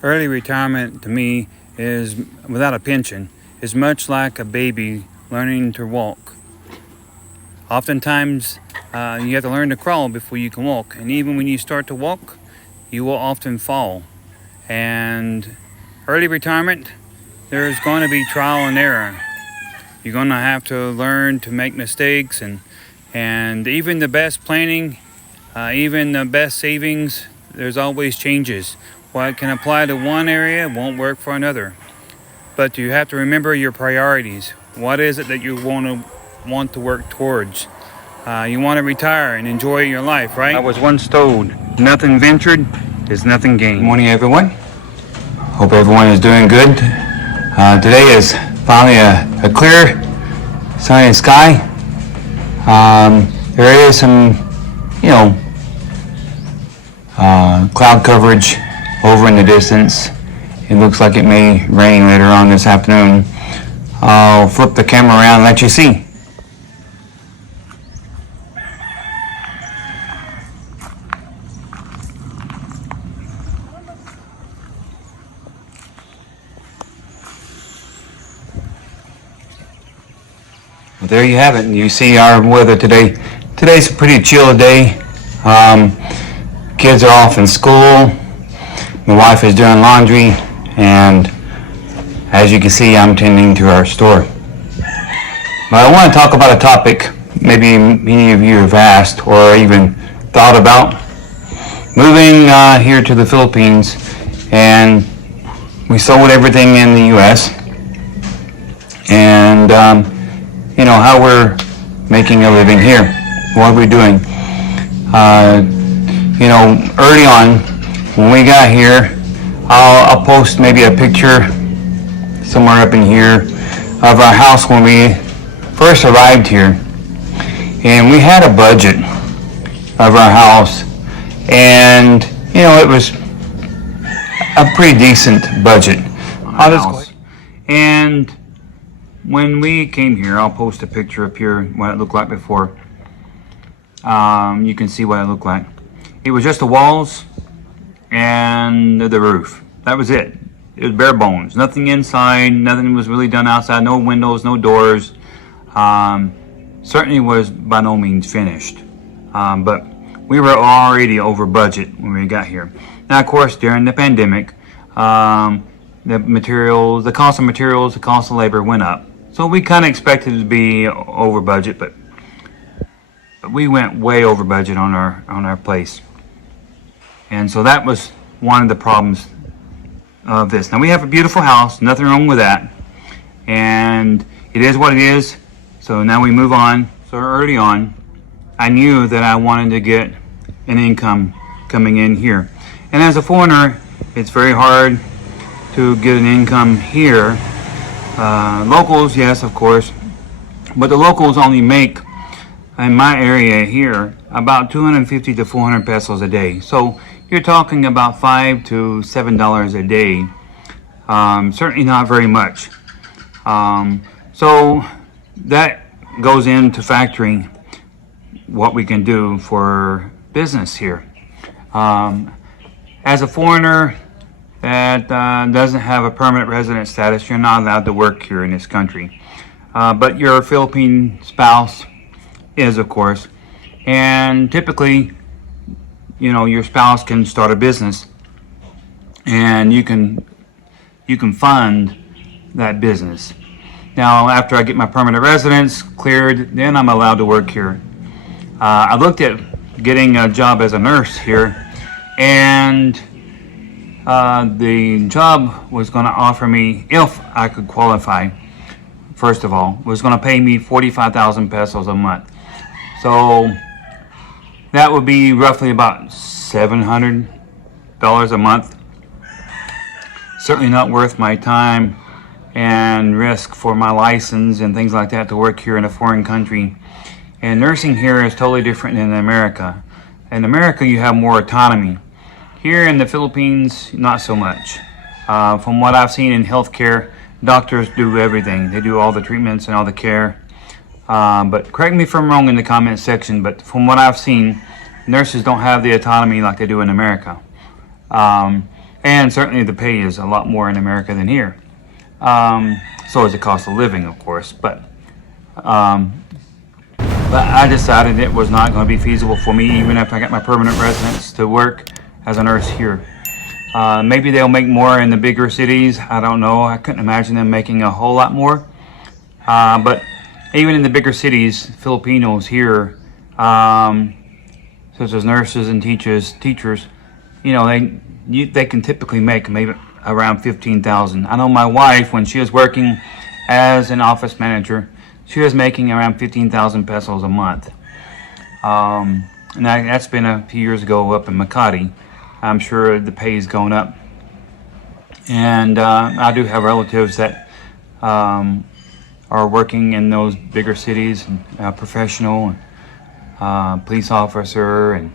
Early retirement to me is, without a pension, is much like a baby learning to walk. Oftentimes, you have to learn to crawl before you can walk, and even when you start to walk, you will often fall. And early retirement, there's going to be trial and error. You're going to have to learn to make mistakes, and even the best planning, even the best savings, there's always changes. What can apply to one area won't work for another. But you have to remember your priorities. What is it that you want to work towards? You want to retire and enjoy your life, right? I was once told, nothing ventured is nothing gained. Good morning, everyone. Hope everyone is doing good. Today is finally a clear, sunny sky. There is some, cloud coverage over in the distance. It looks like it may rain later on this afternoon. I'll flip the camera around and let you see. Well, there you have it. You see our weather today. Today's a pretty chill day. Kids are off in school. My wife is doing laundry, and as you can see, I'm tending to our store. But I want to talk about a topic maybe many of you have asked or even thought about. Moving here to the Philippines, and we sold everything in the U.S. and how we're making a living here. What are we doing? Early on, when we got here, I'll post maybe a picture somewhere up in here of our house when we first arrived here. And we had a budget of our house, and it was a pretty decent budget. And when we came here, I'll post a picture up here what it looked like before. You can see what it looked like. It was just the walls and the roof. That was it. It was bare bones. Nothing inside. Nothing was really done outside. No windows, no doors. Certainly was by no means finished. But we were already over budget when we got here. Now, of course, during the pandemic, the cost of materials, the cost of labor went up. So we kind of expected it to be over budget, but we went way over budget on our place. And so that was one of the problems of this. Now, we have a beautiful house, nothing wrong with that. And it is what it is. So now we move on. So early on, I knew that I wanted to get an income coming in here. And as a foreigner, it's very hard to get an income here. Locals, yes, of course. But the locals only make, in my area here, about 250 to 400 pesos a day. So you're talking about $5 to $7 a day. Certainly not very much. So that goes into factoring what we can do for business here. As a foreigner that doesn't have a permanent resident status, you're not allowed to work here in this country. But your Philippine spouse is, of course. And typically, your spouse can start a business, and you can fund that business. Now, after I get my permanent residence cleared, then I'm allowed to work here. I looked at getting a job as a nurse here, and the job was going to offer me, if I could qualify, first of all, was going to pay me 45,000 pesos a month. So that would be roughly about $700 a month. Certainly not worth my time and risk for my license and things like that to work here in a foreign country. And nursing here is totally different than in America. In America, you have more autonomy. Here in the Philippines, not so much. From what I've seen in healthcare, doctors do everything. They do all the treatments and all the care. But correct me if I'm wrong in the comment section, but from what I've seen, nurses don't have the autonomy like they do in America. And certainly the pay is a lot more in America than here. So is the cost of living, of course. But I decided it was not going to be feasible for me, even after I got my permanent residence, to work as a nurse here. Maybe they'll make more in the bigger cities. I don't know. I couldn't imagine them making a whole lot more. But even in the bigger cities, Filipinos here, such as nurses and teachers, they can typically make maybe around 15,000. I know my wife, when she was working as an office manager, she was making around 15,000 pesos a month. And that's been a few years ago up in Makati. I'm sure the pay is going up. And I do have relatives that are working in those bigger cities, professional, police officer, and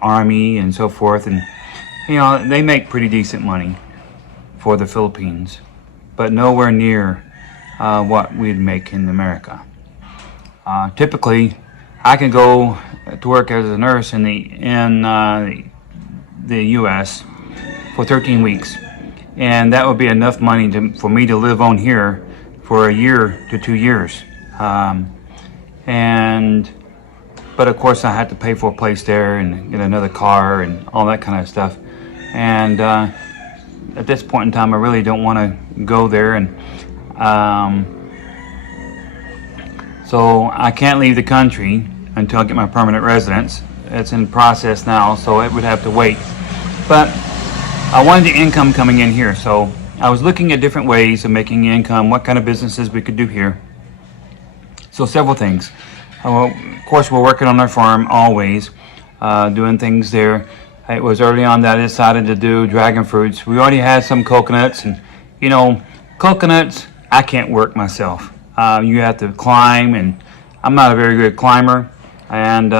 army, and so forth. And they make pretty decent money for the Philippines, but nowhere near what we'd make in America. Typically, I can go to work as a nurse in the U.S. for 13 weeks, and that would be enough money for me to live on here for a year to 2 years. But of course, I had to pay for a place there and get another car and all that kind of stuff. And at this point in time, I really don't want to go there, and so I can't leave the country until I get my permanent residence. It's in process now, so it would have to wait. But I wanted the income coming in here, so I was looking at different ways of making income, what kind of businesses we could do here. So several things. Of course, we're working on our farm always, doing things there. It was early on that I decided to do dragon fruits. We already had some coconuts, and coconuts, I can't work myself. You have to climb, and I'm not a very good climber, and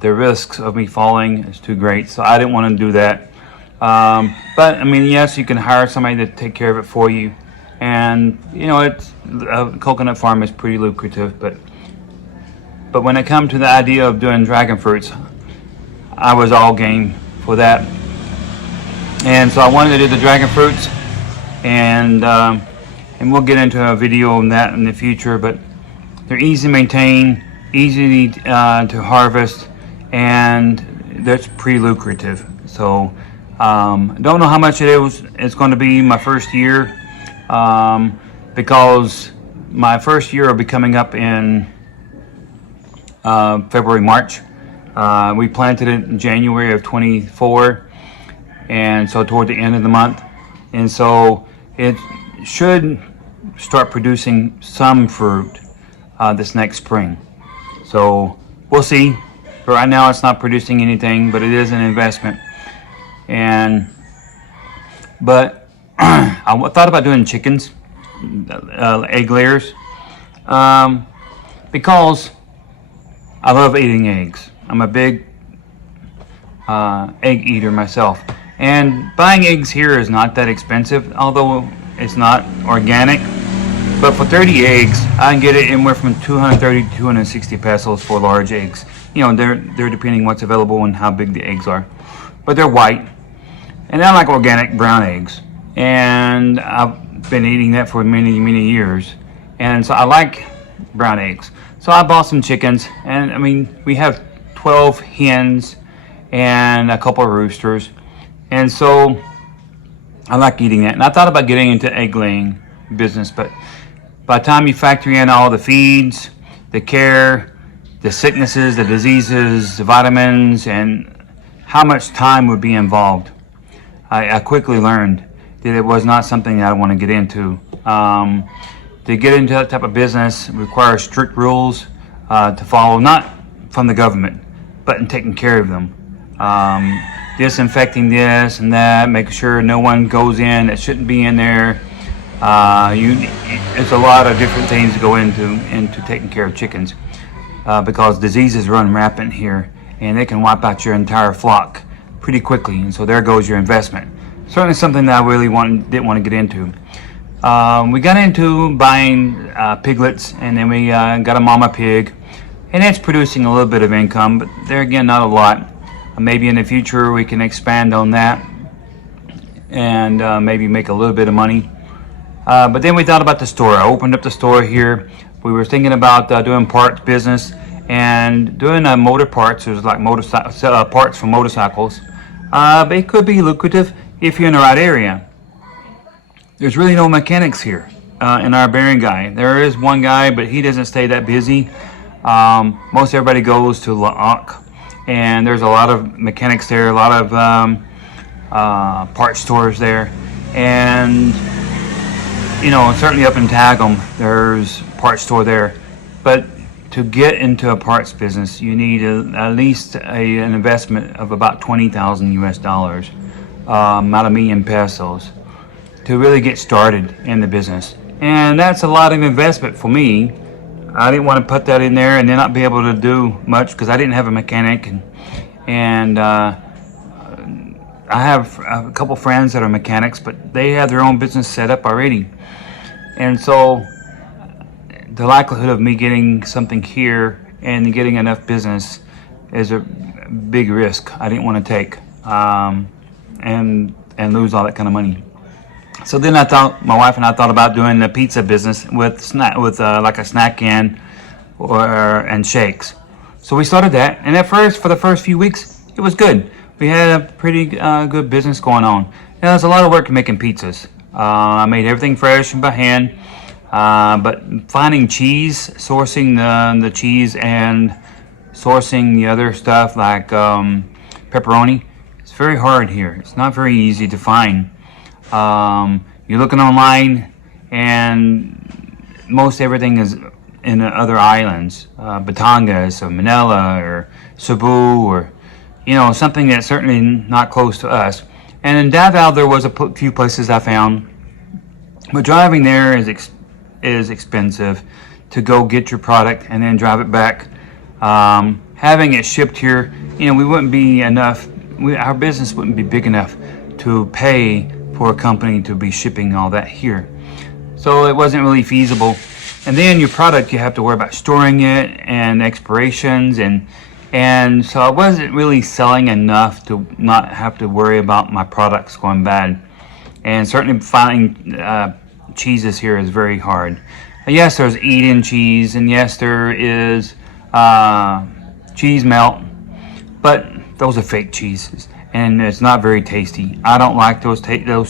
the risks of me falling is too great, so I didn't want to do that. But I mean, yes, you can hire somebody to take care of it for you, and it's a coconut farm is pretty lucrative. But when it comes to the idea of doing dragon fruits, I was all game for that, and so I wanted to do the dragon fruits, and we'll get into a video on that in the future. But they're easy to maintain, easy to harvest, and that's pretty lucrative. So don't know how much it's going to be my first year, because my first year will be coming up in February, March. We planted it in January of 24, and so toward the end of the month, and so it should start producing some fruit this next spring. So we'll see. But right now it's not producing anything, but it is an investment. But I thought about doing chickens, egg layers, because I love eating eggs. I'm a big egg eater myself, and buying eggs here is not that expensive, although it's not organic. But for 30 eggs, I can get it anywhere from 230 to 260 pesos for large eggs. They're depending what's available and how big the eggs are, but they're white, and I like organic brown eggs, and I've been eating that for many years, and so I like brown eggs. So I bought some chickens, and I mean, we have 12 hens and a couple of roosters, and so I like eating it. And I thought about getting into egg laying business, but by the time you factor in all the feeds, the care, the sicknesses, the diseases, the vitamins, and how much time would be involved, I quickly learned that it was not something that I want to get into. To get into that type of business requires strict rules to follow, not from the government, but in taking care of them. Disinfecting this and that, making sure no one goes in that shouldn't be in there. It's a lot of different things to go into taking care of chickens, because diseases run rampant here, and they can wipe out your entire flock pretty quickly. And so there goes your investment. Certainly something that I really didn't want to get into. We got into buying piglets, and then we got a mama pig, and it's producing a little bit of income, but there again, not a lot. Maybe in the future we can expand on that. and maybe make a little bit of money. But then we thought about the store. I opened up the store here. We were thinking about doing parts business and doing motor parts. There's like parts for motorcycles. But it could be lucrative if you're in the right area. There's really no mechanics here in our bearing guy. There is one guy, but he doesn't stay that busy. Most everybody goes to La'ak, and there's a lot of mechanics there, a lot of parts stores there, and certainly up in Tagum there's parts store there. But to get into a parts business, you need at least an investment of about 20,000 US dollars, about $1,000,000 pesos, to really get started in the business. And that's a lot of investment for me. I didn't want to put that in there and then not be able to do much because I didn't have a mechanic, and I have a couple friends that are mechanics, but they have their own business set up already. And so the likelihood of me getting something here and getting enough business is a big risk I didn't want to take, and lose all that kind of money. So then my wife and I thought about doing the pizza business with like a snack can and shakes. So we started that, and for the first few weeks, it was good. We had a pretty good business going on. And there was a lot of work making pizzas. I made everything fresh and by hand, but finding cheese, sourcing the cheese, and sourcing the other stuff like pepperoni, it's very hard here. It's not very easy to find. You're looking online, and most everything is in other islands, Batangas or Manila or Cebu, or something that's certainly not close to us. And in Davao there was a few places I found, but driving there is expensive to go get your product and then drive it back. Having it shipped here, we wouldn't be enough. Our business wouldn't be big enough to pay for a company to be shipping all that here. So it wasn't really feasible. And then your product, you have to worry about storing it and expirations, and so I wasn't really selling enough to not have to worry about my products going bad. And certainly finding cheeses here is very hard. Yes, there's eat-in cheese, and yes, there is cheese melt, but those are fake cheeses, and it's not very tasty. I don't like those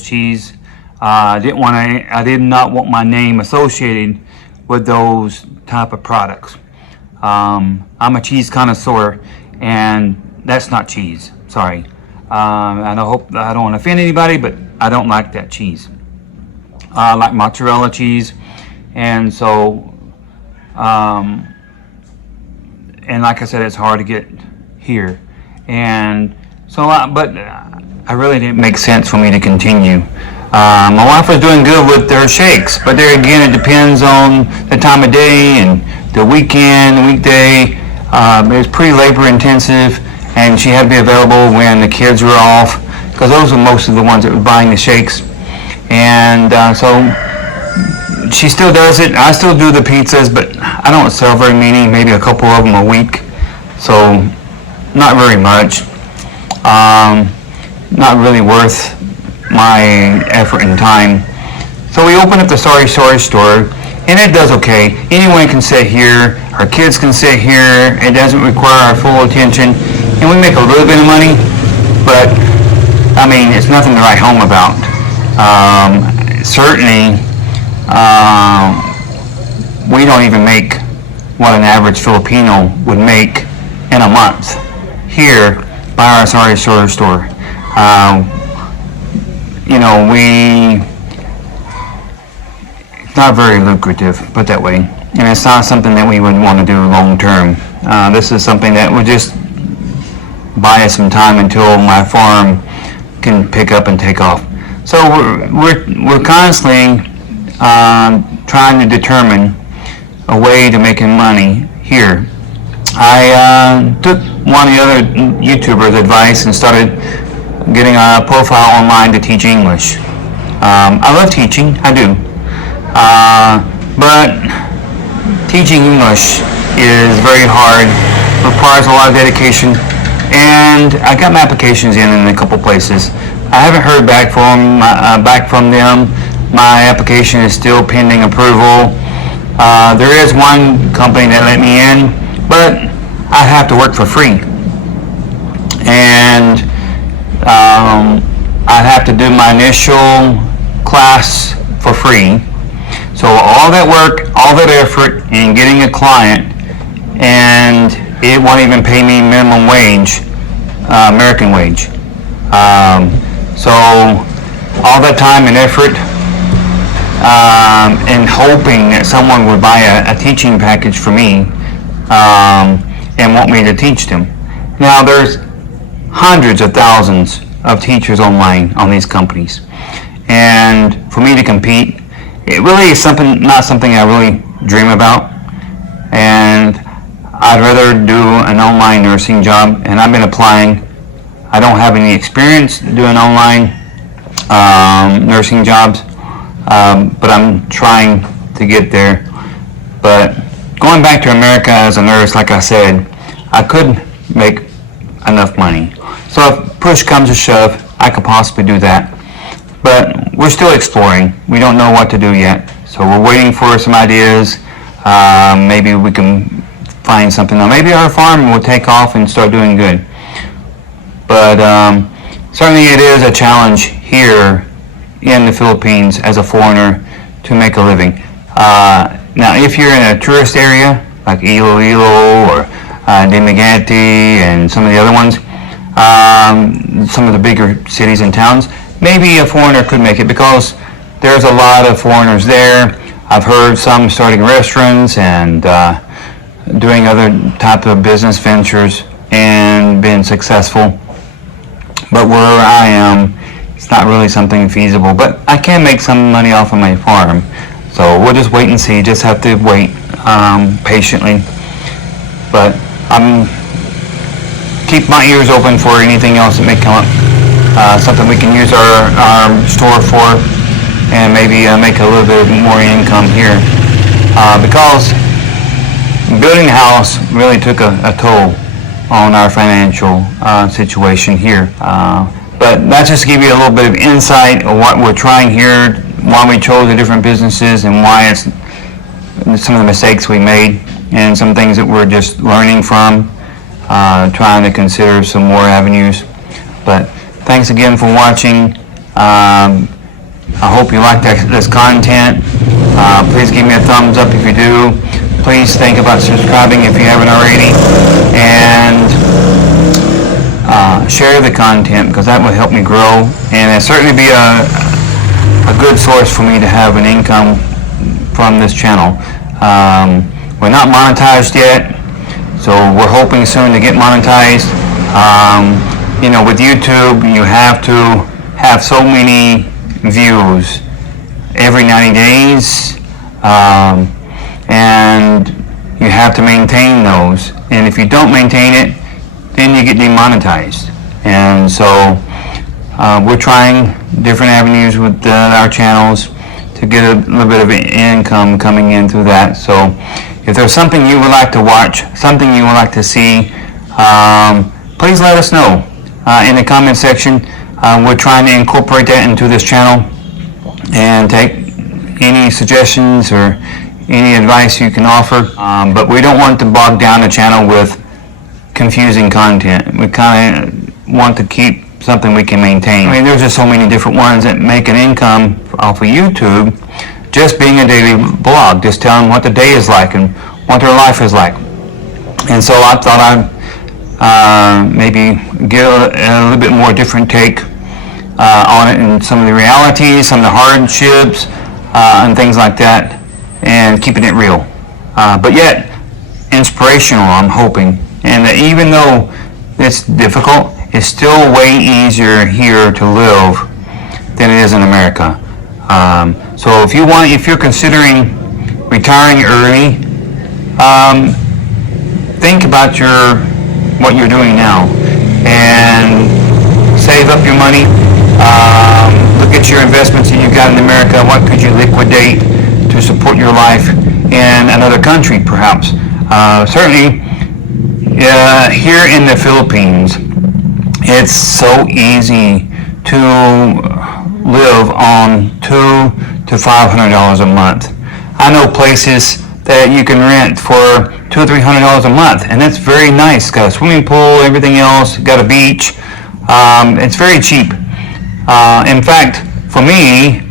cheese. I did not want my name associated with those type of products. I'm a cheese connoisseur, and that's not cheese. Sorry. I don't want to offend anybody, but I don't like that cheese. I like mozzarella cheese, and so, and like I said, it's hard to get here, and so, but I really didn't make sense for me to continue. My wife was doing good with her shakes, but there again, it depends on the time of day and the weekend, the weekday. It was pretty labor intensive, and she had to be available when the kids were off, because those are most of the ones that were buying the shakes. And so she still does it. I still do the pizzas, but I don't sell very many, maybe a couple of them a week. So not very much. Not really worth my effort and time. So we opened up the Sorry store, and it does okay. Anyone can sit here. Our kids can sit here. It doesn't require our full attention, and we make a little bit of money, but I mean, it's nothing to write home about. Certainly, we don't even make what an average Filipino would make in a month here by our Sorry store. It's not very lucrative, put that way, and it's not something that we would want to do long term. This is something that would just buy us some time until my farm can pick up and take off. So we're constantly trying to determine a way to making money here. I took one of the other YouTubers' advice and started getting a profile online to teach English. I love teaching, I do, but teaching English is very hard, requires a lot of dedication, and I got my applications in a couple places, I haven't heard back from them. My application is still pending approval. There is one company that let me in, but I have to work for free, and I have to do my initial class for free. So all that work, all that effort in getting a client, and it won't even pay me minimum wage, American wage. So all that time and effort, and hoping that someone would buy a teaching package for me, and want me to teach them. Now there's hundreds of thousands of teachers online on these companies, and for me to compete, it really is not something I really dream about, and I'd rather do an online nursing job, and I've been applying. I don't have any experience doing online nursing jobs, but I'm trying to get there. But going back to America as a nurse, like I said, I could make enough money. So if push comes to shove, I could possibly do that. But we're still exploring. We don't know what to do yet. So we're waiting for some ideas. Maybe we can find something. Now maybe our farm will take off and start doing good. But certainly it is a challenge here in the Philippines as a foreigner to make a living. Now if you're in a tourist area like Iloilo or Dumaguete and some of the other ones, some of the bigger cities and towns, maybe a foreigner could make it because there's a lot of foreigners there. I've heard some starting restaurants and doing other type of business ventures and being successful. But where I am, it's not really something feasible. But I can make some money off of my farm. So we'll just wait and see. Just have to wait patiently. But I'm keep my ears open for anything else that may come up. Something we can use our store for, and maybe make a little bit more income here. Because building a house really took a toll on our financial situation here. But that's just to give you a little bit of insight of what we're trying here, why we chose the different businesses, and why it's some of the mistakes we made, and some things that we're just learning from, trying to consider some more avenues. But thanks again for watching. I hope you like this content. Please give me a thumbs up if you do. Please think about subscribing if you haven't already, and share the content, because that will help me grow, and it'll certainly be a good source for me to have an income from this channel. We're not monetized yet, so we're hoping soon to get monetized. You know, with YouTube, you have to have so many views every 90 days, and you have to maintain those. And if you don't maintain it, then you get demonetized. And so we're trying different avenues with our channels to get a little bit of income coming in through that. So if there's something you would like to watch, something you would like to see, please let us know in the comment section. We're trying to incorporate that into this channel and take any suggestions or any advice you can offer. But we don't want to bog down the channel with confusing content. We kind of want to keep something we can maintain. I mean, there's just so many different ones that make an income off of YouTube, just being a daily blog, just telling what the day is like and what their life is like. And so I thought I'd maybe give a little bit more different take on it, and some of the realities, some of the hardships, and things like that, and keeping it real. But yet, inspirational, I'm hoping. And that even though it's difficult, it's still way easier here to live than it is in America. So if you're considering retiring early, think about what you're doing now, and save up your money. Look at your investments that you've got in America. What could you liquidate to support your life in another country, perhaps? Certainly, here in the Philippines, it's so easy to live on $200 to $500 a month. I know places that you can rent for $200 or $300 a month, and that's very nice. Got a swimming pool, everything else, got a beach. It's very cheap. In fact, for me,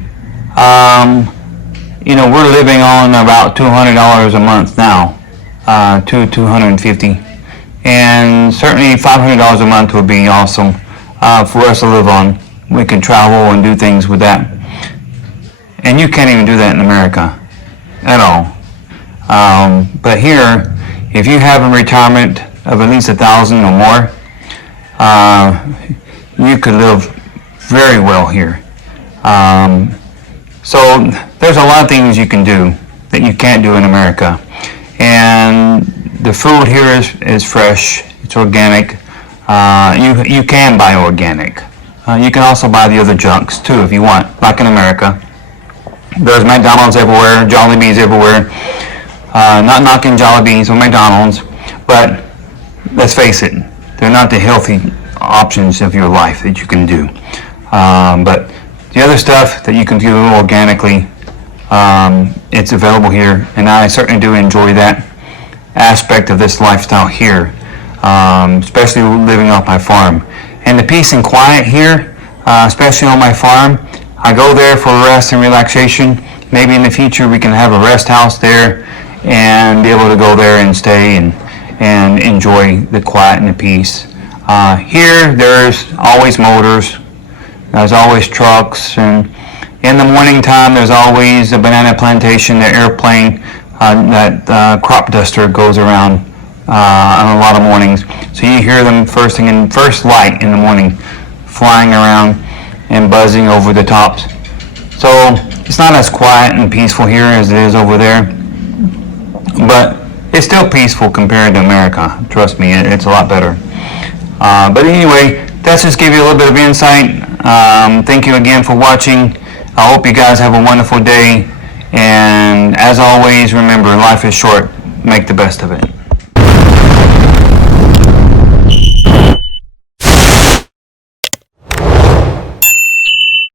we're living on about $200 a month now, $250, and certainly $500 a month would be awesome for us to live on. We can travel and do things with that, and you can't even do that in America at all. But here, if you have a retirement of at least $1,000 or more, you could live very well here. So there's a lot of things you can do that you can't do in America. And the food here is fresh, it's organic. You can buy organic. You can also buy the other junks too if you want, like in America. There's McDonald's everywhere, Jollibees everywhere. Not knocking Jollibees or McDonald's, but let's face it, they're not the healthy options of your life that you can do. But the other stuff that you can do organically, it's available here, and I certainly do enjoy that aspect of this lifestyle here, especially living off my farm. And the peace and quiet here, especially on my farm, I go there for rest and relaxation. Maybe in the future we can have a rest house there and be able to go there and stay and enjoy the quiet and the peace. Here there's always motors, there's always trucks, and in the morning time there's always a banana plantation, the airplane, that crop duster goes around on a lot of mornings. So you hear them first light in the morning, flying around and buzzing over the tops. So it's not as quiet and peaceful here as it is over there, but it's still peaceful compared to America. Trust me, it's a lot better. But anyway, that's just give you a little bit of insight. Thank you again for watching. I hope you guys have a wonderful day. And as always, remember, life is short. Make the best of it.